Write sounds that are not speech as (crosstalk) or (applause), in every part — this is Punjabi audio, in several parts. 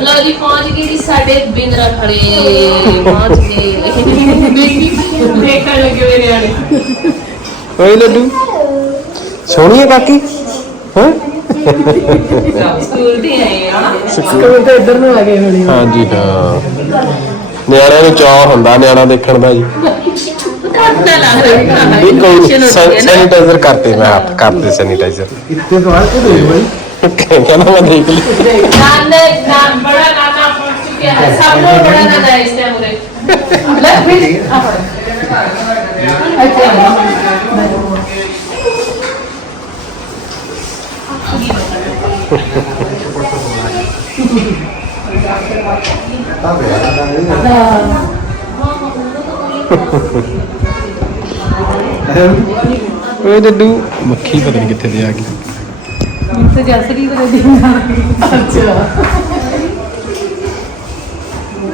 ਲਓ ਜੀ ਪਹੁੰਚ ਗਏ ਜੀ ਸਾਡੇ ਬਿੰਦਰਾ ਖੜੇ ਪਹੁੰਚ ਗਏ ਦੇਖਣ ਲੱਗੇ ਮੇਰੇ ਆਣੇ ਓਏ ਲੱਡੂ ਸੋਹਣੀ ਹੈ ਕਾਕੀ ਹਾਂ ਸਕੂਲ ਤੇ ਆਏ ਆ ਸਕੂਲ ਤੇ ਇੱਧਰ ਨੂੰ ਆ ਗਏ ਹੋਣੀ ਹਾਂਜੀ ਹਾਂ ਨਿਆਣਿਆਂ ਨੂੰ ਚਾਹ ਹੁੰਦਾ ਨਿਆਣਾ ਦੇਖਣ ਦਾ ਜੀ ਘੱਟ ਲੱਗ ਰਿਹਾ ਵੀ ਕੋਈ ਸੈਨੀਟਾਈਜ਼ਰ ਕਰਤੇ ਮੈਂ ਹੱਥ ਕਰਤੇ ਸੈਨੀਟਾਈਜ਼ਰ इतने तो आज तो भाई ਕਹਿੰਦਾ ਮੈਂ ਦੇਖ ਲਈ ਨਾਨ ਨਾਨ ਬੜਾ ਨਾਨਾ ਪਹੁੰਚ ਚੁੱਕਿਆ ਹੈ ਸਭ ਤੋਂ ਬੜਾ ਨਾਨਾ ਹੈ ਇਸ ਟਾਈਮ ਉਰੇ ਲੈ ਫਿਰ ਅੱਛਾ ਓਏ ਲੱਡੂ ਮੱਖੀ ਪਤਾ ਨਹੀਂ ਕਿੱਥੇ ਦੇ ਆ ਗਈ। ਤੇ ਜੈਸੇ ਦੀ ਤੇ ਦੀ ਅੱਛਾ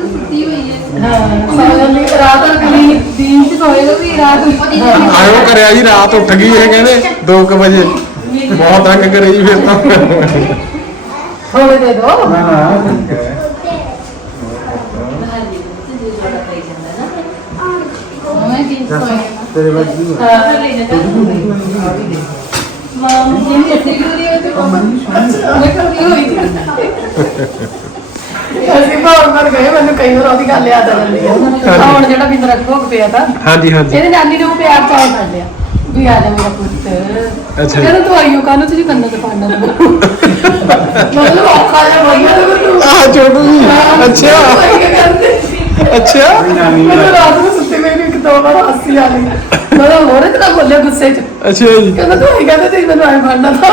ਸੁੱਤੀ ਹੋਈ ਹੈ ਹਾਂ ਸਾਰਾ ਦਿਨ ਰਾਤ ਨੂੰ ਕਲੀ ਦੀਨ ਚ ਸੋਏ ਲੋ ਵੀ ਰਾਤ ਨੂੰ ਆਇਓ ਕਰਿਆ ਜੀ ਰਾਤ ਉੱਠ ਗਈ ਇਹ ਕਹਿੰਦੇ 2:00 ਵਜੇ ਬਹੁਤ ਤੰਗ ਕਰੇ ਜੀ ਫਿਰ ਤਾਂ ਥੋੜੇ ਦੇ ਦੋ ਨਾ ਨਾ ਤੇਰੇ ਬਾਜੀ ਹਾਂ ਲੈ ਜਾ ਮਾਮ ਜੀ ਤੇ ਅਸੀਂ ਬਾਹਰ ਮਰ ਗਏ ਮੈਨੂੰ ਕਈ ਵਾਰ ਉਹਦੀ ਗੱਲ ਯਾਦ ਆ ਜਾਂਦੀ ਹੈ ਹੁਣ ਜਿਹੜਾ ਬਿੰਦਰਾ ਭੋਗ ਪਿਆ ਤਾਂ ਹਾਂਜੀ ਹਾਂਜੀ। ਇਹਦੇ ਨਾਨੀ ਨੇ ਉਹ ਪਿਆਰ ਚਾਹ ਕਰ ਲਿਆ ਵੀ ਆ ਜਾ ਮੇਰਾ ਪੁੱਤ। ਅੱਛਾ। ਕਹਿੰਦਾ ਤੂੰ ਆਈਓ ਕਾਹਨੂੰ ਤੁਸੀਂ ਕੰਨਾਂ ਤੇ ਪਾਣਾ ਮਤਲਬ ਔਖਾ ਜਿਹਾ ਬਈਆ ਤੇ। ਮੈਨੂੰ ਆ ਛੋਟੂ ਜੀ। ਅੱਛਾ। ਅੱਛਾ। ਮੈਨੂੰ ਰਾਤ ਨੂੰ ਸੁੱਤੇ ਵੇਲੇ ਇੱਕ ਦੋ ਵਾਰ ਹਾਸੀ ਆ ਗਈ। ਮੈਂ ਹੋਰ ਇਤਨਾ ਬੋਲਿਆ ਗੁੱਸੇ ਚ? ਅੱਛਾ ਜੀ। ਕਹਿੰਦਾ ਤੂੰ ਇਹ ਕਹਿੰਦਾ ਤੇ ਮੈਨੂੰ ਐ ਫੜਨਾ ਤਾਂ।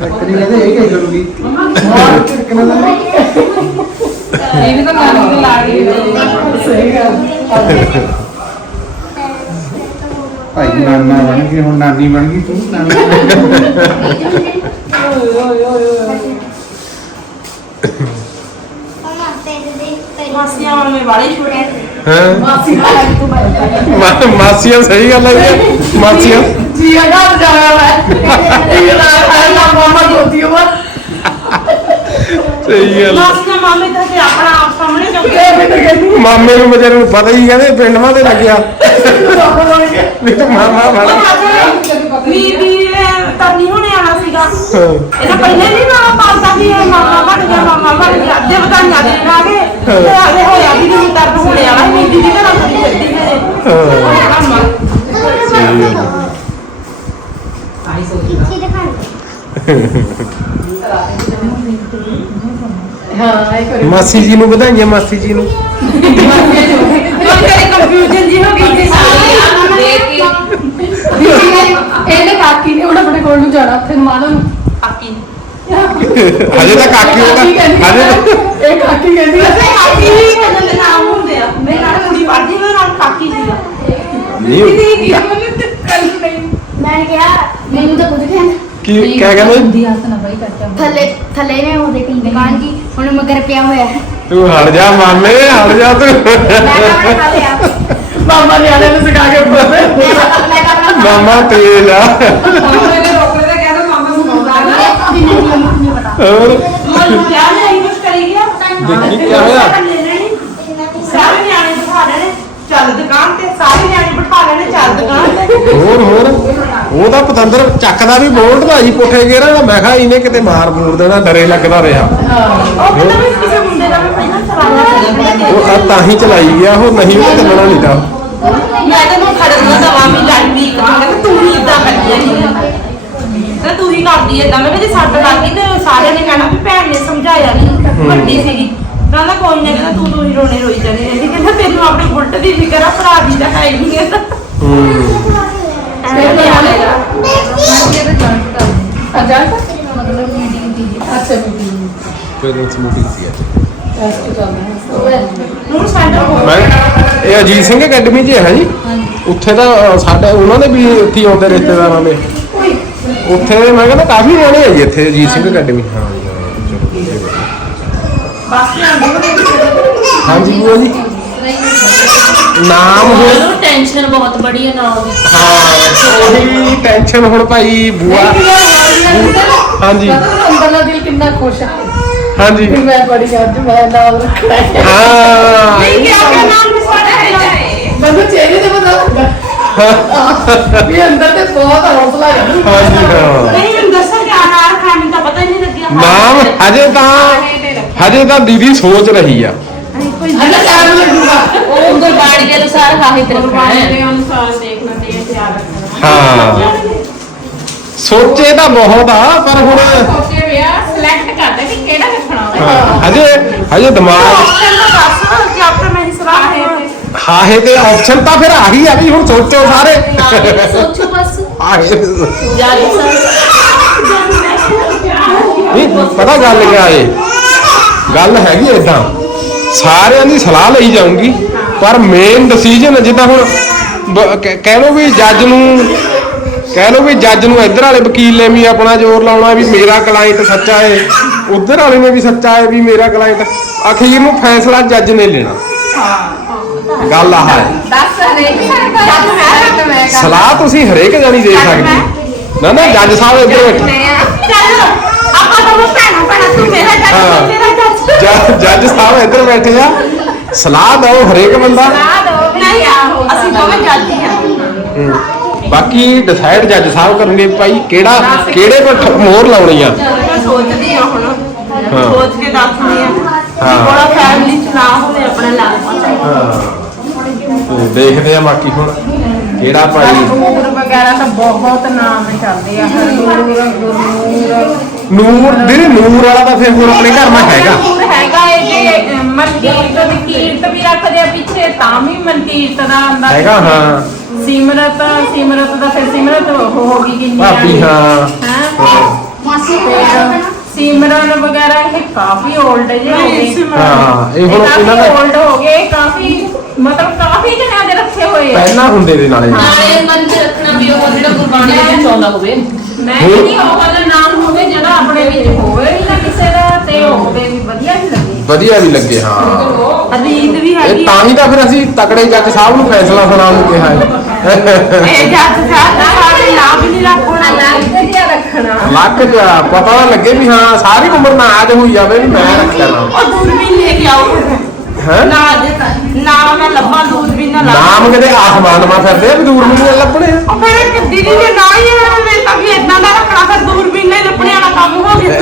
ਕਹਿੰਦੀ ਕਹਿੰਦੇ ਇਹ ਕੀ ਕਰੂਗੀ? ਮਾਰ ਕਿਰਕਣਾ ਦਾ ਇਹ ਵੀ ਤਾਂ ਕਾਨੂੰਨ ਦੇ ਲਾ ਗਈ ਸਹੀ ਗੱਲ। ਭਾਈ ਨਾਨਾ ਬਣ ਗਈ ਹੁਣ ਨਾਨੀ ਬਣ ਗਈ ਤੂੰ? ਨਾਨੀ ਓਏ ਓਏ ਓਏ ਓਏ ਮਾਸੀਆਂ ਵਾਲੇ ਵਾਲੇ ਛੋਟੇ ਹਾਂ? ਮਾਸੀ ਆ ਮਾ- ਮਾਸੀਆਂ ਸਹੀ ਗੱਲ ਹੈ ਜੀ। ਮਾਸੀਆਂ। ਜੀ ਅਗਾ ਜਾਣਾ ਮੈਂ ਇਹ ਨਾ ਨਾ ਮਾਮਾ ਦੋਤੀ ਉਹ ਸਹੀ ਗੱਲ ਮਾਸੀਆਂ ਮਾਮੇ ਤਾਂ ਤੇ ਆਪਣਾ ਆਪ ਸਾਹਮਣੇ ਚੁੱਕੇ ਇਹ ਵੀ ਤਾਂ ਕਹਿੰਦੀ ਮਾਮੇ ਨੂੰ ਵਿਚਾਰੇ ਨੂੰ ਪਤਾ ਹੀ ਕਹਿੰਦੇ ਪਿੰਡ ਤੇ ਲੱਗਿਆ। ਬਾਬਾ ਬਣ ਗਿਆ ਵੀ ਤੂੰ ਮਾਮਾ ਬਣ ਵੀ ਵੀ ਹੋਣੇ ਆਣਾ ਸੀਗਾ। ਇਹਦਾ ਪਹਿਲੇ ਨਹੀਂ ਨਾ ਪਾਉਂਦਾ ਵੀ ਇਹ ਮਾਮਾ ਬਣ ਗਿਆ ਮਾਮਾ ਬਣ ਗਿਆ। ਅੱਧੇ ਬਤਾਈਆਂ ਦੇ ਨਾ ਕੇ ਤੇ ਆਦੇ ਹੋਇਆ ਵੀ ਨਹੀਂ ਤਰਨ ਦੀਦੀ ਘਰਾਂ ਤੋਂ ਚੱਲਦੀ ਮੇਰੇ ਸਹੀ ਗੱਲ ਹੈ। ਹਾਂ ਇਹ ਕਰੀ ਮਾਸੀ ਜੀ ਨੂੰ ਵਧਾਈਆਂ ਮਾਸੀ ਜੀ ਨੂੰ। ਕਰੀ ਕੰਫਿਊਜ਼ਨ ਜੀ ਹੋ ਗਈ ਜੀ ਸਾਰੀ ਦੇਖ ਕੇ ਦੀਦੀ ਨੇ ਇਹਨੇ ਕਾਕੀ ਨੇ ਉਹਨਾਂ ਆਪਣੇ ਕੋਲ ਨੂੰ ਜਾਣਾ ਫਿਰ ਮਾਨੋ ਨੂੰ ਕਾਕੀ ਹਜੇ ਤਾਂ ਕਾਕੀ ਹੋਗਾ ਹਜੇ ਇਹ ਕਾਕੀ ਕਹਿੰਦੀ ਵੈਸੇ ਕਾਕੀ ਦੇ ਨਾਮ ਹੁੰਦੇ ਆ। ਮੇਰੇ ਕੁੜੀ ਪੜ੍ਹਦੀ ਮੇਰੇ ਨਾਲ ਕਾਕੀ ਸੀਗਾ ਨਹੀਂ ਦੀਦੀ ਕੱਲ ਨਹੀਂ ਮੈਂ ਕਿਹਾ ਮੈਨੂੰ ਤਾਂ ਕੁਝ ਕਹਿੰਦਾ ਕੀ ਕਿਆ ਕਹਿੰਦੇ? ਦੀ ਹੱਥ ਨਾ ਬਾਈ ਕੱਟਾ ਥੱਲੇ ਥੱਲੇ ਨੇ ਉਹ ਦੇਖੀ ਦੁਕਾਨ ਕੀ ਹੁਣ ਮਗਰ ਪਿਆ ਹੋਇਆ। ਤੂੰ ਹਟ ਜਾ ਮਾਮੇ ਹਟ ਜਾ ਤੂੰ। ਲਿਆ। ਮਾਮਾ ਨੇ ਆਲੇ ਨੂੰ ਸਿਖਾ ਕੇ ਪੁੱਛਦੇ ਮੈਂ ਤਾਂ। ਮੈਂ ਤਾਂ ਆਪਣਾ ਮਾਮਾ ਤੇਜ਼ ਆ। ਵੀ ਨਹੀਂ ਮੈਨੂੰ ਨਹੀਂ ਪਤਾ ਹੋਰ? ਮਨ ਕਿਆ ਨਹੀਂ ਕੁਝ ਕਰੀ ਗਿਆ। ਦੇਖੀ ਕਿਆ ਹੋਇਆ? ਸਾਰੇ ਨਿਆਣੇ ਬਿਠਾ ਲੈਣੇ ਚੱਲ ਦੁਕਾਨ ਤੇ ਸਾਰੇ ਨਿਆਣੇ ਬਿਠਾ ਲੈਣੇ ਚੱਲ ਦੁਕਾਨ ਤੇ ਹੋਰ ਹੋਰ। ਉਹਦਾ ਪਤੰਦਰ ਚੱਕਦਾ ਵੀ ਬੋਲਟ ਦਾ ਪੁੱਠੇ ਗੇਰਾ ਮੈਂ ਕਿਹਾ ਇਹਨੇ ਕਿਤੇ ਮਾਰ ਮੂਰ ਦੇਣਾ ਡਰੇ ਲੱਗਦਾ ਰਿਹਾ। ਉਹ ਕਹਿੰਦਾ ਵੀ ਕਿਸੇ ਮੁੰਡੇ ਦਾ ਮੈਂ ਪਹਿਲਾਂ ਚਲਾਉਣਾ ਉਹ ਆ ਤਾਂ ਹੀ ਚਲਾਈ ਗਿਆ ਉਹ ਨਹੀਂ ਉਹ ਚੱਲਣਾ ਨਹੀਂ ਤਾਂ। ਮੈਂ ਤੈਨੂੰ ਖੜਨ ਦਾ ਦਵਾ ਵੀ ਲੜਦੀ ਕਹਿੰਦਾ ਤੂੰ ਹੀ ਇਦਾਂ ਕਰਦੀ ਹੈ ਕਹਿੰਦਾ ਤੂੰ ਹੀ ਕਰਦੀ ਏਦਾਂ। ਮੈਂ ਕਿਹਾ ਜੇ ਸੱਟ ਲੱਗ ਗਈ ਤੇ ਸਾਰਿਆਂ ਨੇ ਕਹਿਣਾ ਵੀ ਭੈਣ ਨੇ ਸਮਝਾਇਆ ਨਹੀਂ ਵੱਡੀ ਸੀਗੀ। ਕਹਿੰਦਾ ਕੋਈ ਨਾ ਕਹਿੰਦਾ ਤੂੰ ਤੂੰ ਹੀ ਰੋਣੇ ਰੋਈ ਜਾਣੀ ਰਹਿੰਦੀ। ਕਹਿੰਦਾ ਤੈਨੂੰ ਆਪਣੇ ਬੁਲਟ ਦੀ ਫਿਕਰ ਆ ਭਰਾ ਦੀ ਤਾਂ ਹੈ ਹੀ ਨਹੀਂ। ਕਹਿੰਦਾ ਪੇਰੈਂਟਸ ਮੀਟਿੰਗ ਸੀ ਅੱਜ ਟੈਸਟ ਚੱਲਦਾ ਹੁਣ ਸੈਂਟਰ ਹੋ। ਮੈਂ ਇਹ ਅਜੀਤ ਸਿੰਘ ਅਕੈਡਮੀ 'ਚ ਹੈ ਜੀ। ਉੱਥੇ ਤਾਂ ਸਾਡੇ ਉਹਨਾਂ ਦੇ ਵੀ ਉੱਥੇ ਹੀ ਆਉਂਦੇ ਰਿਸ਼ਤੇਦਾਰਾਂ ਦੇ। ਉੱਥੇ ਮੈਂ ਕਹਿੰਦਾ ਕਾਫੀ ਨਿਆਣੇ ਹੈ ਜੀ ਇੱਥੇ ਅਜੀਤ ਸਿੰਘ ਅਕੈਡਮੀ। ਹਾਂ ਜੀ, ਹਾਂ, ਚਲੋ ਵਧੀਆ, ਵਧੀਆ। ਬਸ ਲਿਆਂਦੀ ਹਾਂਜੀ ਬੂਆ ਜੀ। ਨਾਮ ਹੁਣ ਉਹਨੂੰ ਟੈਨਸ਼ਨ ਬਹੁਤ ਬੜੀ ਹੈ ਨਾ ਉਹਦੀ ਹਾਂ ਉਹੀ ਟੈਨਸ਼ਨ ਹੁਣ ਭਾਈ ਬੂਆ। ਹਾਂਜੀ। ਅੰਦਰਲਾ ਦਿਲ ਕਿੰਨਾ ਖੁਸ਼ ਹੈ ਹਾਂਜੀ। ਮੈਂ ਬੜੀ ਅੱਜ ਮੈਂ ਨਾਮ ਰੱਖਣਾ ਹੈ। ਹਾਂ। ਨਹੀਂ ਕਿਹਾ ਕਿ ਨਾਮ ਵੀ ਸਾਡਾ ਹੈ ਮੈਨੂੰ ਚਿਹਰੇ ਤੇ ਪਤਾ ਵੀ ਅੰਦਰ ਤੇ ਬਹੁਤ ਹੌਸਲਾ ਹੈ ਹਾਂਜੀ ਹਾਂ। ਨਹੀਂ ਮੈਨੂੰ ਦੱਸੋ ਕਿ ਆਹਾਰ ਖਾਣ ਦਾ ਪਤਾ ਹੀ ਨਹੀਂ ਲੱਗਿਆ। ਨਾਮ ਹਜੇ ਤਾਂ ਹਜੇ ਤਾਂ ਦੀਦੀ ਸੋਚ ਰਹੀ ਆ। ਅੰਦਰ ਉਹ ਗੁਰਬਾਣੀ ਦੇ ਅਨੁਸਾਰ ਹਾਹੀ ਰੱਖਣਾ ਹੈ। ਦੇ ਅਨੁਸਾਰ ਦੇਖਣਾ ਤੇ ਤਿਆਰ ਰੱਖਣਾ। ਹਾਂ। ਸੋਚੇ ਤਾਂ ਬਹੁਤ ਆ ਪਰ ਹੁਣ ਸੋਚੇ ਵਿਆ ਸਿਲੈਕਟ ਕਰਦੇ ਵੀ ਕਿਹੜਾ ਰੱਖਣਾ ਵਾ ਹਾਂ, ਹਜੇ ਹਜੇ ਦਿਮਾਗ ਆਪਸ਼ਨ ਤਾਂ ਦੱਸ ਕਿ ਆਪੇ ਮੈਂ ਸਲਾਹ ਹੈ ਹਾਹੇ ਤੇ। ਆਪਸ਼ਨ ਤਾਂ ਫਿਰ ਆਹੀ ਆ ਵੀ ਹੁਣ ਸੋਚੋ ਸਾਰੇ। ਨਾਮ ਹੀ ਸੋਚੋ ਬਸ। ਆਹੇ। ਜਾਲੀ ਨਹੀਂ ਪਤਾ ਗੱਲ ਕਿਆ ਏ? ਗੱਲ ਹੈਗੀ ਏਦਾਂ। ਸਾਰਿਆਂ ਦੀ ਸਲਾਹ ਲਈ ਜਾਊਂਗੀ। ਪਰ ਮੇਨ ਡਿਸੀਜਨ ਜਿੱਦਾਂ ਹੁਣ ਬ- ਕਹਿ ਕਹਿ ਲਓ ਵੀ ਜੱਜ ਨੂੰ ਕਹਿ ਲਓ ਵੀ ਜੱਜ ਨੂੰ ਇੱਧਰ ਵਾਲੇ ਵਕੀਲ ਨੇ ਵੀ ਆਪਣਾ ਜ਼ੋਰ ਲਾਉਣਾ ਵੀ ਮੇਰਾ ਕਲਾਇੰਟ ਸੱਚਾ ਏ ਉਧਰ ਵਾਲੇ ਨੇ ਵੀ ਸੱਚਾ ਏ ਵੀ ਮੇਰਾ ਕਲਾਇੰਟ ਅਖੀਰ ਨੂੰ ਫੈਸਲਾ ਜੱਜ ਨੇ ਲੈਣਾ। ਗੱਲ ਆਹ ਹੈ। ਦੱਸ ਹਰੇਕ ਮੈਂ ਸਲਾਹ ਤੁਸੀਂ ਹਰੇਕ ਜਾਣੀ ਦੇ ਸਕਦੇ ਨਾ ਨਾ ਜੱਜ ਸਾਹਿਬ ਇੱਧਰ ਬੈਠੇ। ਚੱਲ ਆਪਾਂ ਦੋਨੋਂ ਭੈਣਾਂ ਭੈਣਾਂ ਤੂੰ ਮੇਰਾ ਜੱਜ ਹਾਂ। ਜੱਜ ਸਾਹਿਬ ਇੱਧਰ ਬੈਠੇ ਆ। ਸਲਾਹ ਦਿਓ ਹਰੇਕ ਬੰਦਾ। ਨਹੀਂ ਅਸੀਂ ਦੋਵੇਂ ਜੱਜ ਹੀ ਹਾਂ। ਹੂੰ। ਬਾਕੀ ਡਿਸਾਈਡ ਜੱਜ ਸਾਹਿਬ ਕਰਨਗੇ ਭਾਈ ਕਿਹੜਾ ਕਿਹੜੇ ਪਰ ਮੋਹਰ ਲਾਉਣੀ ਆ? ਮੈਂ ਸੋਚਦੀ ਹਾਂ ਹੁਣ। ਹਾਂ। ਸੋਚ ਕੇ ਦੱਸਦੀ ਹਾਂ। ਹਾਂ। ਥੋੜਾ ਫੈਮਿਲੀ ਚ ਨਾ ਹੋਵੇ ਆਪਣੇ ਲਾਭ ਤੇ ਦੇਖਦੇ ਆ ਬਾਕੀ ਹੁਣ ਕਿਹੜਾ ਭਾਈ ਨੂਰ ਵਗੈਰਾ ਤਾਂ ਬਹੁਤ ਨਾਮ ਚੱਲਦੇ ਆ। ਨੂਰ ਵੀਰੇ ਨੂਰ ਵਾਲਾ ਤਾਂ ਫਿਰ ਹੁਣ ਆਪਣੇ ਘਰ ਮੈਂ ਹੈਗਾ। ਮਨਕੀਰਤ ਦੀ ਕੀਰਤ ਵੀ ਰੱਖਦੇ ਆ ਪਿੱਛੇ ਤਾਂ ਵੀ ਮਨਕੀਰਤ ਦਾ ਆਂਦਾ ਹੈਗਾ ਹਾਂ। ਸਿਮਰਤ ਸਿਮਰਤ ਦਾ ਫਿਰ ਸਿਮਰਤ ਉਹ ਹੋ ਗਈ ਕਿੰਨੀ ਭਾਬੀ ਹਾਂ। ਹਾਂ? ਮਾਸੀ ਫਿਰ ਸਿਮਰਨ ਵਗੈਰਾ ਇਹ ਕਾਫੀ 올ਡ ਜੇ ਹੋ ਗਏ। ਹਾਂ ਇਹ ਹੁਣ ਕਾਫੀ ਇਹਨਾਂ ਦਾ 올ਡ ਹੋ ਗਏ ਕਾਫੀ ਮਤਲਬ ਕਾਫੀ ਜਣਿਆਂ ਦੇ ਰੱਖੇ ਹੋਏ ਆ। ਪਹਿਲਾਂ ਹੁੰਦੇ ਦੇ ਨਾਲੇ ਨਾਲੇ ਮਨ ਚ ਰੱਖਣਾ ਵੀ ਉਹ ਜਿਹੜਾ ਗੁਰਬਾਣੀ ਦੇ ਵਿੱਚ ਆਉਂਦਾ ਹੋਵੇ। ਮੈਂ ਨਹੀਂ ਉਹ ਵਾਲਾ ਨਾਮ ਹੋਵੇ ਜਿਹੜਾ ਆਪਣੇ ਵਿੱਚ ਹੋਵੇ। ਵਧੀਆ ਹੀ ਵੀ ਲੱਗੇ ਹਾਂ। ਰੀਤ ਵੀ ਹੈਗੀ ਤਾਂ ਹੀ ਤਾਂ ਫਿਰ ਅਸੀਂ ਤਕੜੇ ਜੱਜ ਸਾਹਿਬ ਨੂੰ ਫੈਸਲਾ ਸੁਣਾਉਣ ਨੂੰ ਕਿਹਾ ਹੈ। ਇਹ ਜੱਜ ਸਾਹਿਬ ਦਾ ਸਾਡੇ ਨਾਮ ਵੀ ਨਹੀਂ ਰੱਖਣਾ। ਵਧੀਆ ਰੱਖਣਾ। ਲੱਕ ਜਾ ਪਤਾ ਨਾ ਲੱਗੇ ਵੀ ਹਾਂ ਸਾਰੀ ਉਮਰ ਨਾ ਆਜ ਹੋਈ ਜਾਵੇ ਵੀ ਮੈਂ ਰੱਖਿਆ ਨਾਮ ਉਹ ਦੂਰਬੀਨ ਲੈ ਕੇ ਆਓ ਹੈ? ਨਾ ਦੇ ਨਾ ਮੈਂ ਲੱਭਾਂ ਦੂਰਬੀਨ ਨਾ ਲੱਭਾਂ ਨਾਮ ਕਿਤੇ ਆਸਮਾਨ ਮਾ ਫਿਰਦੇ ਆ ਵੀ ਦੂਰ ਮੈਨੂੰ ਲੱਭਣੇ ਆ। ਉਹ ਫਿਰ ਇੱਕ ਦੀਦੀ ਦੇ ਨਾ ਹੀ ਹੋਵੇ ਤਾਂ ਵੀ ਇਦਾਂ ਦਾ ਰੱਖਣਾ ਫਿਰ ਦੂਰਬੀਨ ਨਾਲ ਲੱਭਣੇ ਵਾਲਾ ਕੰਮ ਹੋ ਗਿਆ।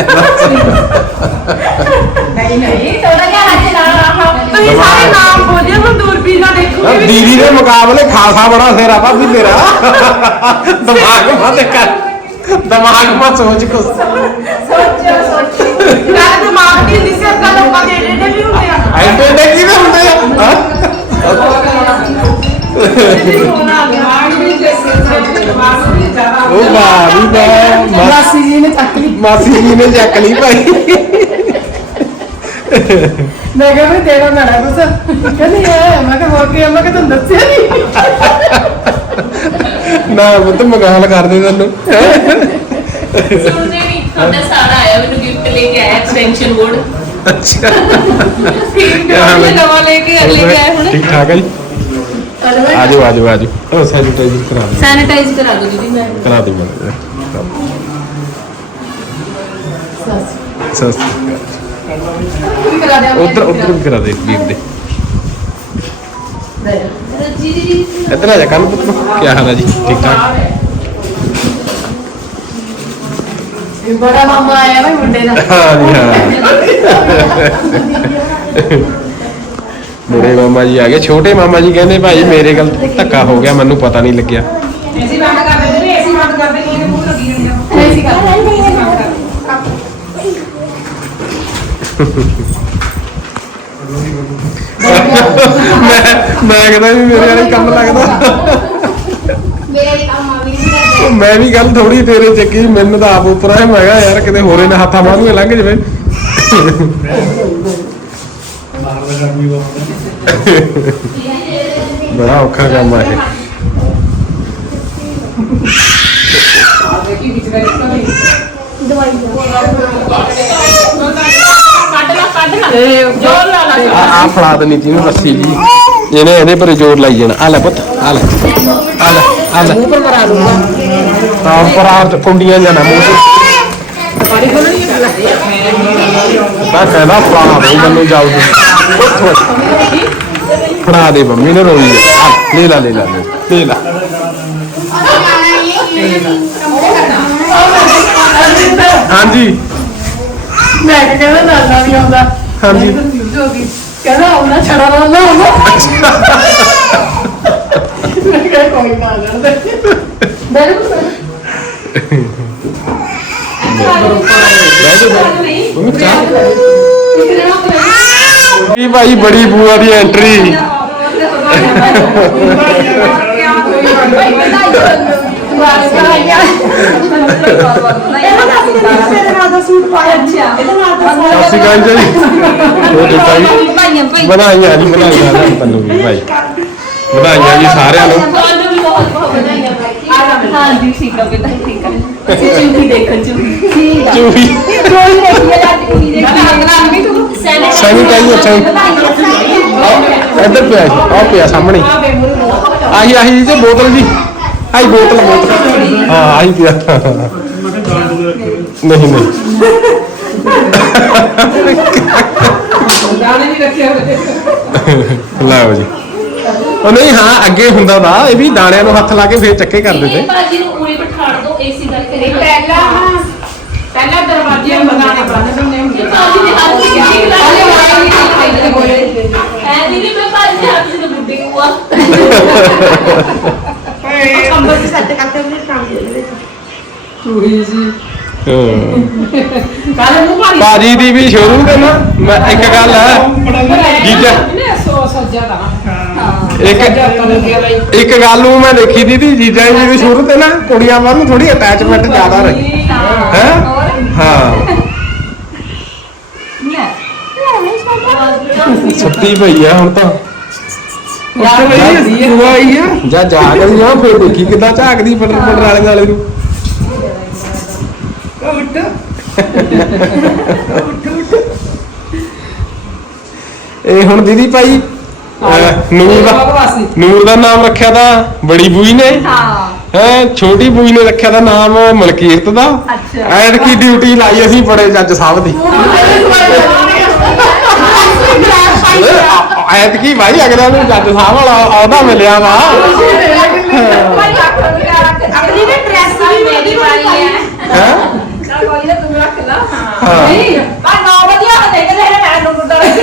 (laughs) ਨਹੀਂ ਨਹੀਂ ਥੋੜਾ ਜਿਹਾ ਹੱਥ ਨਾਲ ਆਹ ਤੁਸੀਂ ਸਾਰੇ ਨਾਮ ਬੋਲਿਓ ਮੈਂ ਦੂਰਬੀਨ ਨਾਲ ਨਾ, ਦੇਖੂਗੀ ਦੀਦੀ ਦੇ ਮੁਕਾਬਲੇ ਖਾਸਾ ਬੜਾ ਸਿਰ ਆ ਭਾਬੀ ਤੇਰਾ ਦਿਮਾਗ ਮਾ ਤੇ ਕਰ ਦਿਮਾਗ ਮਾ ਸੋਚ ਕੁਛ ਸੋਚੋ ਸੋਚੋ ਗੱਲ ਦਿਮਾਗ ਦੀ ਹੁੰਦੀ ਸੀ ਲੋਕਾਂ ਦੇ ਏਡੇ ਏਡੇ ਵੀ ਹੁੰਦੇ ਆ ਐਡੇ ਐਡੇ ਕਿਵੇਂ ਹੁੰਦੇ ਆ ਉਹ ਵਾਹ ਵੀ ਵਾਹ ਮਾਸੀ ਜੀ ਨੇ ਚੱਕ ਲਈ ਮਾਸੀ ਜੀ ਨੇ ਚੱਕ ਲਈ ਭਾਈ ਮੈਂ ਕਿਹਾ ਵੀ ਤੇਰਾ ਮੈਡਾ ਕੁਛ। ਕਹਿੰਦੀ ਹੈ ਮੈਂ ਕਿਹਾ ਹੋਰ ਕੀ ਆ? ਮੈਂ ਕਿਹਾ ਤੈਨੂੰ ਦੱਸਿਆ ਨਹੀਂ ਨਾ ਪੁੱਤ ਮਗਾਲ ਕਰਦੇ ਤੈਨੂੰ। ਸੁਣਦੇ ਨਹੀਂ ਤੁਹਾਡਾ ਸਾਰਾ ਆਇਆ ਮੈਨੂੰ ਗਿਫਟ ਲੈ ਕੇ ਆਇਆ ਐਕਸਟੈਂਸ਼ਨ ਬੋਰਡ ਅੱਛਾ। ਠੀਕ ਹੈ ਨਵਾਂ ਲੈ ਕੇ ਲੈ ਕੇ ਆਏ ਹੁਣ। ਠੀਕ ਠਾਕ ਹੈ ਜੀ? ਆਜੋ ਆਜੋ। ਆਜੋ ਉਹ ਸੈਨੀਟਾਈਜ਼ਰ ਕਰਾ ਦੇ ਸੈਨੀਟਾਈਜ਼ ਕਰਾ ਦਿਓ ਦੀਦੀ ਮੈਂ। ਕਰਾ ਦੇ ਮੈਂ ਸਸ ਕਰਾ ਦਿਆਂ ਉਧਰ ਉਧਰ ਵੀ ਕਰਾ ਦੇ ਵੀਰ ਦੇ। ਇੱਧਰ ਆ ਜਾ ਕੰਨ ਪੁੱਤ ਕੀ ਹਾਲ ਹੈ ਜੀ? ਠੀਕ ਠਾਕ? ਇਹ ਬੜਾ ਮਾਮਾ ਆਇਆ ਨਾ ਮੁੰਡੇ ਦਾ। ਹਾਂ ਜੀ ਹਾਂ। ਮੇਰੇ ਮਾਮਾ ਜੀ ਆ ਗਏ। ਛੋਟੇ ਮਾਮਾ ਜੀ ਕਹਿੰਦੇ ਭਾਈ ਮੇਰੇ ਗੱਲ ਧੱਕਾ ਹੋ ਗਿਆ ਮੈਨੂੰ ਪਤਾ ਨਹੀਂ ਲੱਗਿਆ। ਮੈਂ ਮੈਂ ਕਹਿੰਦਾ ਵੀ ਮੇਰੇ ਵਾਲੇ ਕੰਮ ਲੱਗਦਾ। ਮੇਰੇ ਲਈ ਕੰਮ ਆ ਵੀ ਨਹੀਂ ਕਰਦੇ ਮੈਂ ਵੀ ਗੱਲ ਥੋੜੀ ਤੇਰੇ ਚੱਕੀ, ਮੈਨੂੰ ਤਾਂ ਆਪ ਉੱਪਰ ਆਇਆ, ਮੈਂ ਕਿਹਾ ਯਾਰ ਕਿਤੇ ਹੋਰੇ ਨਾ ਹੱਥਾਂ ਮਾਰੂ ਲੰਘ ਜਵੇ। ਬੜਾ ਔਖਾ ਕੰਮ ਆ ਇਹ। ਦਵਾਈ ਲਾ ਜੋਰ ਲਾ ਲਾ ਆ ਆ ਫੜਾ ਦੇਣੀ ਤੀ ਨੂੰ ਰੱਸੀ ਜੀ। ਇਹਨੇ ਇਹਦੇ ਪਰ ਜ਼ੋਰ ਲਾਈ ਜਾਣਾ। ਆ ਲੈ ਪੁੱਤ ਆ ਲੈ ਆ ਲੈ ਆ ਲੈ। ਉੱਪਰ ਮਰਾ ਦੂੰਗਾ। ਤਾਂ ਉੱਪਰ ਆ ਕੁੰਡੀਆਂ ਜਾਣਾ ਮੂੰਹ ਤੇ। ਪਾਣੀ ਖੋਲਣੀ ਹੈ ਮੈਂ ਕਹਿੰਦਾ ਫੜਾ ਦੇ ਮੈਨੂੰ ਜਾਓ ਉੱਥੋਂ ਫੜਾ ਦੇ ਮੰਮੀ ਨੇ ਰੋਈ ਆ, ਲੈ ਲਾ ਲੈ ਲਾ ਲੈ ਲੈ ਲਾ ਹਾਂਜੀ। ਮੈਂ ਕਿਹਾ ਨਾਨਾ ਨਹੀਂ ਆਉਂਦਾ। ਹਾਂਜੀ ਜੋਗੀ ਕਹਿੰਦਾ ਆਉਣਾ ਛੜਾ ਨਾ ਨਾ ਮੈਂ ਕਿਹਾ ਕੋਈ ਨਾ ਲੜਦੇ ਜਾ ਮੰਮੀ ਚਾਹ ਕੀ ਭਾਈ ਬੜੀ ਬੂਆ ਦੀ ਐਂਟਰੀ ਸਤਿ ਸ਼੍ਰੀ ਅਕਾਲ ਜੀ ਉਹ ਦੇਖਾ ਜੀ ਬਣਾਈਆਂ ਜੀ ਬਣਾਈਆਂ ਜੀ ਤੈਨੂੰ ਵੀ ਭਾਈ ਬਣਾਈਆਂ ਜੀ ਸਾਰਿਆਂ ਨੂੰ ਚੂਹੀ ਇੱਧਰ ਪਿਆ ਜੀ ਆਹ ਪਿਆ ਸਾਹਮਣੇ। ਆਹੀ ਆਹੀ ਜੀ ਬੋਤਲ ਜੀ। ਆਹੀ ਬੋਤਲ ਬੋਤਲ। ਹਾਂ ਆਹੀ ਪਿਆ। ਨਹੀਂ ਨਹੀਂ। ਦਾਣੇ ਨਹੀਂ ਰੱਖੇ ਹੋਏ। ਲਓ ਜੀ। ਉਹ ਨਹੀਂ ਹਾਂ ਅੱਗੇ ਹੁੰਦਾ ਦਾ ਇਹ ਵੀ ਦਾਣਿਆਂ ਨੂੰ ਹੱਥ ਲਾ ਕੇ ਫੇਰ ਚੱਕੇ ਕਰਦੇ ਤੇ। ਇਹ ਬਾਜੀ ਨੂੰ ਉਰੇ ਬਿਠਾੜ ਦੋ ਏਸੀ ਦਾ ਕਰੇ ਪਹਿਲਾਂ ਪਹਿਲਾਂ ਦਰਵਾਜ਼ੇ ਬਗਾਨੇ ਬੰਦ ਹੁੰਦੇ ਹੁੰਦੇ ਬਾਜੀ ਦੇ ਹੱਥ ਚ ਕੀ ਲਾ ਹਾਲੇ ਵਾਈ ਨਹੀਂ ਖਾਈ ਦੇ ਬੋਲੇ ਐ ਦੀਦੀ ਮੈਂ ਬਾਜੀ ਦੇ ਹੱਥ ਚ ਬੁੱਢੀ ਹੁਆ ਕੰਬਲ ਉਹਨੇ ਕੰਮ ਦੇ ਚੂਹੀ ਕਾਲੇ ਵੀ ਸ਼ੁਰੂ ਤੇ ਨਾ ਮੈਂ ਇੱਕ ਗੱਲ ਹੈ। ਜੀਜਾ। ਨੇ ਸੋ ਸੱਜਾ ਦਾ ਇੱਕ ਇੱਕ ਗੱਲ ਨੂੰ ਮੈਂ ਦੇਖੀ ਦੀ ਜੀਜਾ ਜੀ ਦੀ ਸ਼ੁਰੂ ਤੇ ਨਾ ਕੁੜੀਆਂ ਵੱਲ ਨੂੰ ਥੋੜੀ ਅਟੈਚਮੈਂਟ ਜ਼ਿਆਦਾ ਰਹੀ ਹੈ? ਹਾਂ। ਸੱਤੀ ਪਈ ਆ ਹੁਣ ਤਾਂ। ਯਾਰ ਬਈ ਆਈ ਆ। ਜਾ ਜਾਗਦੀ ਆ ਫੇਰ ਦੇਖੀ ਕਿੱਦਾਂ ਝਾਕਦੀ ਫਟਰ ਫਟਰ ਵਾਲੇ ਵਾਲੇ ਨੂੰ ਇਹ ਹੁਣ ਦੀਦੀ ਭਾਈ ਅਹ, ਨੂਰ ਦਾ ਨੂਰ ਦਾ ਨਾਮ ਰੱਖਿਆ ਤਾਂ ਬੜੀ ਬੂਈ ਨੇ। ਹਾਂ। ਹੈ ਛੋਟੀ ਬੂਈ ਨੇ ਰੱਖਿਆ ਦਾ ਨਾਮ ਮਲਕੀਰਤ ਦਾ। ਅੱਛਾ। ਐਡ ਕੀ ਡਿਊਟੀ ਲਾਈ ਅਸੀਂ ਬੜੇ ਜੱਜ ਸਾਹਿਬ ਦੀ। ਐਤ ਕੀ ਭਾਈ ਅਗਲਾ ਨੂੰ ਜੱਜ ਸਾਹਿਬ ਵਾਲਾ ਆਉਦਾ ਮਿਲਿਆ ਵਾ। ਅਗਲੀ ਨੇ ਡਰੈਸ ਵੀ ਮੇਰੀ ਪਾਈ ਹੈ। ਹੈ? ਕੋਈ ਨਾ ਤੂੰ ਰੱਖ ਲਾ। ਹਾਂ। ਨਹੀਂ ਪਰ 9 ਵਜੇ ਆ ਦੇਖ ਲੈ ਮੈਂ ਨੂੰ ਗੁੱਡਾ ਰੱਖੀ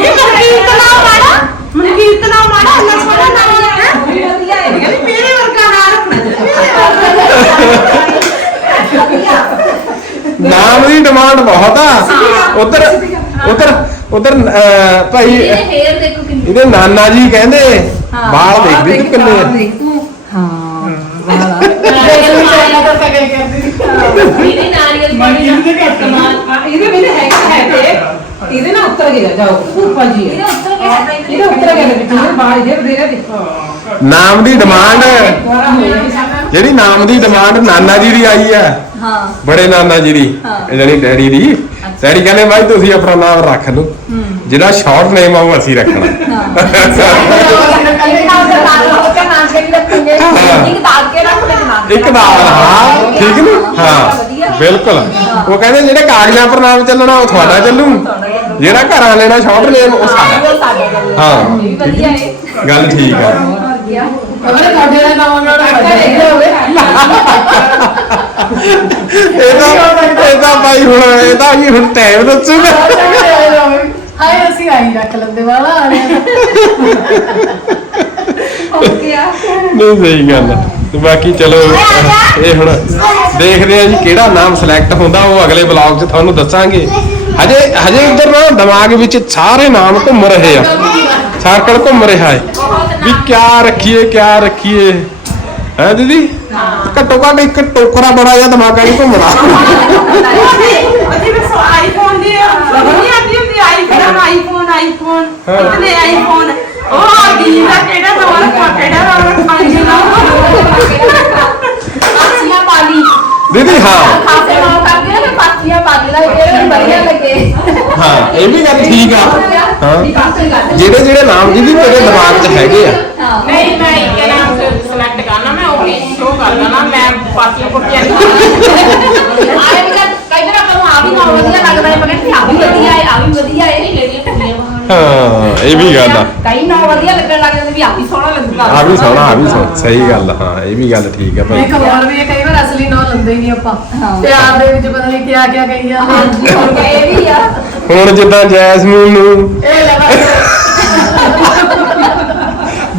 ਇਹ ਮਨਕੀਰਤ ਨਾਮ ਮਾੜਾ (laughs) ਮਨਕੀਰਤ ਨਾਮ ਮਾੜਾ ਅੱਲਾ ਸੋਹਣਾ ਨਾਮ ਹੈ ਵਧੀਆ ਹੈ ਕਹਿੰਦੀ ਮੇਰੇ ਵਰਗਾ ਨਾਮ ਰੱਖਣਾ ਨਾਮ ਦੀ ਡਿਮਾਂਡ ਬਹੁਤ ਆ। ਉਧਰ ਉਧਰ ਉਧਰ ਭਾਈ ਇਹ ਹੇਅਰ ਦੇਖੋ ਕਿੰਨੀ। ਇਹਦੇ ਨਾਨਾ ਜੀ ਕਹਿੰਦੇ ਵਾਲ ਦੇਖਦੇ ਤੂੰ ਕਿੰਨੇ ਆ? ਇਹਦੀ ਨਾਰੀਅਲ ਪਾਣੀ ਇਹਦੇ ਵੀ ਹੈ ਹੈ ਤੇ ਇਹਦੇ ਨਾਲ ਉੱਤਰ ਗਿਆ ਜਾਓ ਉੱਪਰ ਜੀ ਇਹਦੇ ਉੱਤਰ ਗਿਆ ਇਹਦੇ ਬਾਹਰ ਦੇ ਦੇ ਦੇ ਨਾਮ ਦੀ ਡਿਮਾਂਡ ਜਿਹੜੀ ਨਾਮ ਦੀ ਡਿਮਾਂਡ ਨਾਨਾ ਜੀ ਦੀ ਆਈ ਆ ਹਾਂ। ਬੜੇ ਨਾਨਾ ਜੀ ਦੀ। ਜਾਨੀ ਡੈਡੀ ਦੀ। ਡੈਡੀ ਕਹਿੰਦੇ ਭਾਈ ਤੁਸੀਂ ਆਪਣਾ ਨਾਮ ਰੱਖ ਲਓ। ਜਿਹੜਾ ਸ਼ਾਰਟ ਨੇਮ ਆ ਉਹ ਅਸੀਂ ਰੱਖਣਾ। ਇੱਕ ਨਾਲ ਹਾਂ। ਠੀਕ ਨੀ? ਹਾਂ। ਬਿਲਕੁਲ। ਉਹ ਕਹਿੰਦੇ ਜਿਹੜੇ ਕਾਗਜ਼ਾਂ ਪਰ ਨਾਮ ਚੱਲਣਾ ਉਹ ਤੁਹਾਡਾ ਚੱਲੂ। ਜਿਹੜਾ ਘਰਾਂ ਲੈਣਾ ਸ਼ਾਰਟ ਨੇਮ ਉਹ ਸਾਡਾ। ਹਾਂ ਵਧੀਆ ਹੈ ਗੱਲ ਠੀਕ ਆ। ਅਗਰ ਤੁਹਾਡੇ ਦਾ ਨਾਮ ਨਾਲ ਇਹ ਤਾਂ ਇਹ ਤਾਂ ਭਾਈ ਹੁਣ ਇਹ ਤਾਂ ਜੀ ਹੁਣ ਟਾਈਮ ਦੱਸੂਗਾ। ਹਾਏ ਅਸੀਂ ਆਈ ਰੱਖ ਲੈਂਦੇ ਵਾਲਾ ਆ ਰਿਹਾ। ਨਹੀਂ ਸਹੀ ਗੱਲ। ਤੇ ਬਾਕੀ ਚਲੋ ਇਹ ਹੁਣ ਦੇਖਦੇ ਆ ਜੀ ਕਿਹੜਾ ਨਾਮ ਸਿਲੈਕਟ ਹੁੰਦਾ ਉਹ ਅਗਲੇ ਬਲੌਗ 'ਚ ਤੁਹਾਨੂੰ ਦੱਸਾਂਗੇ। ਹਜੇ ਹਜੇ ਇੱਧਰ ਨਾ ਦਿਮਾਗ ਵਿੱਚ ਸਾਰੇ ਨਾਮ ਘੁੰਮ ਰਹੇ ਆ। ਸਰਕਲ ਘੁੰਮ ਰਿਹਾ ਹੈ ਵੀ ਕਿਆ ਰੱਖੀਏ ਕਿਆ ਰੱਖੀਏ। ਹੈ ਦੀਦੀ? ਘੱਟੋ ਘੱਟ ਇੱਕ ਟੋਕਰਾ ਬੜਾ ਜਿਹਾ ਦਿਮਾਗਾਂ 'ਚ ਘੁੰਮਣਾ। ਆਈਫੋਨ ਦੀ ਨਹੀਂ ਹੁੰਦੀ ਆਈਫੋਨ ਆਈਫੋਨ ਆਈਫੋਨ ਕਿਤਨੇ ਆਈਫੋਨ ਉਹ ਦੀ ਦਾ ਕਿਹੜਾ ਨਾਮ ਰੱਖਾ ਕਿਹੜਾ ਨਾਮ ਰੱਖਾ ਜੀ ਪਾਸੀਆਂ ਪਾਲੀ ਦੀਦੀ ਹਾਂ ਖਾਸੇ ਨਾਮ ਕਰਦੇ ਆ ਨਾ ਪਾਸੀਆਂ ਪਾਲੀ ਦਾ ਇਹ ਵਧੀਆ ਲੱਗੇ। ਹਾਂ ਇਹ ਵੀ ਗੱਲ ਠੀਕ ਆ। ਹਾਂ। ਜਿਹੜੇ ਜਿਹੜੇ ਨਾਮ ਜੀ ਵੀ ਤੇਰੇ ਦਿਮਾਗ 'ਚ ਹੈਗੇ ਆ। ਹਾਂ। ਨਹੀਂ ਮੈਂ ਇੱਕ ਨਾਮ ਸਿਲੈਕਟ ਕਰਨਾ ਮੈਂ ਸ਼ੋ ਕਰਦਾ ਨਾ ਮੈਂ ਪਾਤੀਆਂ ਪੁੱਟੀਆਂ ਆਏ ਵੀ ਕਈ ਵਾਰ ਆਪਾਂ ਨੂੰ ਆ ਵੀ ਨਾ ਵਧੀਆ ਲੱਗਦਾ ਹੈ ਪਰ ਕਹਿੰਦੇ ਆ ਵੀ ਵਧੀਆ ਹੈ ਆ ਵੀ ਵਧੀਆ ਹੈ। ਹਾਂ ਇਹ ਵੀ ਗੱਲ ਆ। ਕਈ ਨਾ ਵਧੀਆ ਲੱਗਣ ਲੱਗ ਜਾਂਦੇ ਵੀ ਆ ਵੀ ਸੋਹਣਾ ਲੱਗੂਗਾ। ਆ ਵੀ ਸੋਹਣਾ ਆ ਵੀ ਸੋਹਣਾ। ਸਹੀ ਗੱਲ ਆ, ਹਾਂ ਇਹ ਵੀ ਗੱਲ ਠੀਕ ਆ ਭਾਈ। ਇੱਕ ਹੋਰ ਵੀ ਹੈ, ਕਈ ਵਾਰ ਅਸਲੀ ਨਾਂ ਲੰਦੇ ਨਹੀਂ ਆਪਾਂ। ਪਿਆਰ ਦੇ ਵਿੱਚ ਪਤਾ ਨਹੀਂ ਕਿਆ ਕਿਆ ਕਹੀ ਜਾਂਦੇ ਹੁਣ ਇਹ ਵੀ ਆ। ਹੁਣ ਜਿੱਦਾਂ ਜੈਸਮੀਨ ਨੂੰ ਇਹ ਲੈ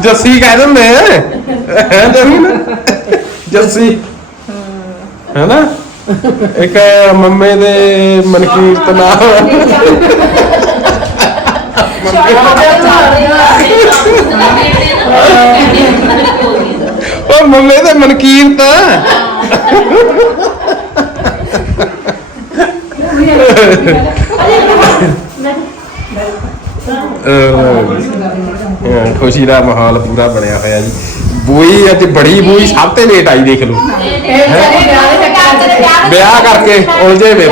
ਜੱਸੀ ਕਹਿ ਦਿੰਦੇ ਆ। ਹੈ ਜਮੀਨ ਜੱਸੀ। ਹੈਨਾ? ਇੱਕ ਮੰਮੇ ਦੇ ਮਨਕੀਰਤ ਨਾਮ ਉਹ ਮੰਮੇ ਦੇ ਮਨਕੀਰਤ ਅਹ ਖੁਸ਼ੀ ਦਾ ਮਾਹੌਲ ਪੂਰਾ ਬਣਿਆ ਹੋਇਆ ਜੀ। ਬੂਈ ਅੱਜ ਬੜੀ ਬੂਈ ਸਭ ਤੇ ਲੇਟ ਆਈ ਦੇਖ ਲਓ। ਵਿਆਹ ਕਰਕੇ ਉਲਝੇ ਵੇ।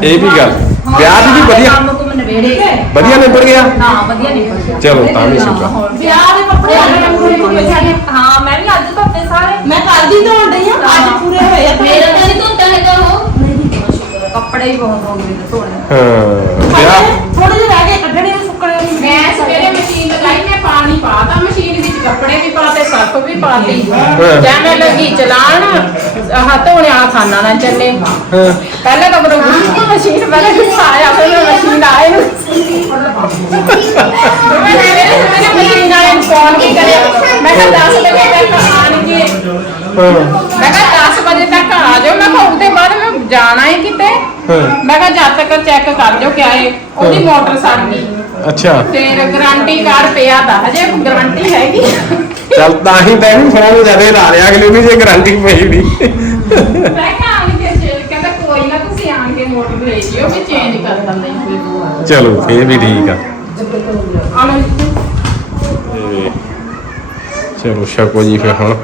ਪਏ ਇਹ ਵੀ ਗੱਲ। ਵਿਆਹ ਦੀ ਵੀ ਵਧੀਆ। ਵਧੀਆ ਨਿਬੜ ਗਿਆ? ਨਾ ਵਧੀਆ ਨਹੀਂ ਪੜਿਆ ਚਲੋ ਤਾਂ ਵੀ ਸ਼ੁਕਰ ਵਿਆਹ ਦੇ ਕੱਪੜੇ ਆ ਗਏ ਸਾਡੇ। ਹਾਂ ਮੈਂ ਵੀ ਅੱਜ ਧੋਤੇ ਸਾਰੇ। ਮੈਂ ਕੱਲ ਦੀ ਧੋਣ ਡਈ ਆ ਅੱਜ ਪੂਰੇ ਹੋਏ ਆ ਮੇਰਾ ਤਾਂ ਨਹੀਂ ਧੋਤਾ ਹੈਗਾ ਉਹ। ਕੱਪੜੇ ਹੀ ਬਹੁਤ ਹੋ ਗਏ ਨੇ ਧੋਣੇ। ਹਾਂ ਵਿਆਹ ਥੋੜੇ ਜਿਹੇ ਰਹਿ ਗਏ ਕੱਢਣੇ ਨੂੰ ਸੁੱਕਣੇ ਨੂੰ ਮੈਂ ਸਵੇਰੇ ਮਸ਼ੀਨ ਲਗਾਈ ਮੈਂ ਪਾਣੀ ਪਾਤਾ ਮਸ਼ੀਨ ਵਿੱਚ ਕੱਪੜੇ ਵੀ ਪਾਤੇ ਸਰਫ ਵੀ ਪਾਤੀ ਹਾਂ। ਜਾਂ ਮੈਂ ਲੱਗੀ ਚਲਾਣ ਆਹ ਧੋਣੇ ਵਾਲਾ ਖਾਨਾ ਨਾ ਚੱਲੇ ਪਹਿਲਾਂ ਤਾਂ ਬਰੋ ਮਸ਼ੀਨ ਪਹਿਲਾਂ ਗੁੱਸਾ ਆਇਆ ਫਿਰ ਮੈਂ ਮਸ਼ੀਨ ਆਏ ਨੂੰ ਮੈਂ ਮੇਰੇ ਮਸ਼ੀਨ ਆਏ ਨੂੰ ਫੋਨ ਵੀ ਕਰਿਆ ਮੈਂ ਕਿਹਾ 10 ਵਜੇ ਤੱਕ ਆਣਗੇ ਹਾਂ ਮੈਂ ਕਿਹਾ 10 ਵਜੇ ਤੱਕ ਆ ਜਾਓ ਮੈਂ ਕਿਹਾ ਉਹਦੇ ਬਾਅਦ ਮੈਂ ਜਾਣਾ ਹੈ ਕਿਤੇ ਹਾਂ। ਮੈਂ ਕਿਹਾ ਜਦ ਤੱਕ ਚੈੱਕ ਕਰ ਜਾਓ ਕਿਆ ਹੈ ਉਹਦੀ ਮੋਟਰ ਸੜ ਗਈ ਅੱਛਾ ਫਿਰ ਗਾਰੰਟੀ ਕਾਰਡ ਪਿਆ ਤਾਂ ਹਜੇ ਗਾਰੰਟੀ ਹੈਗੀ ਚੱਲ ਤਾਂ ਹੀ ਤੈਨੂੰ ਵੀ ਫੋਨ ਜਦੇ ਲਾ ਲਿਆ, ਅਗਲੇ ਨੂੰ ਜੇ ਗਾਰੰਟੀ ਪਈ ਨਹੀਂ ਮੈਂ ਕਿਹਾ ਆਣ ਕੇ ਚੇ- ਕਹਿੰਦਾ ਕੋਈ ਨਾ ਤੁਸੀਂ ਆਣ ਕੇ ਮੋਟਰ ਲੈ ਜਿਓ ਵੀ ਚੇਂਜ ਕਰ ਦਿੰਦੇ ਹਾਂ ਚਲੋ ਫੇਰ ਵੀ ਠੀਕ ਆ। ਤੇ ਚਲੋ ਸ਼ਕੋ ਜੀ ਫੇਰ ਹੁਣ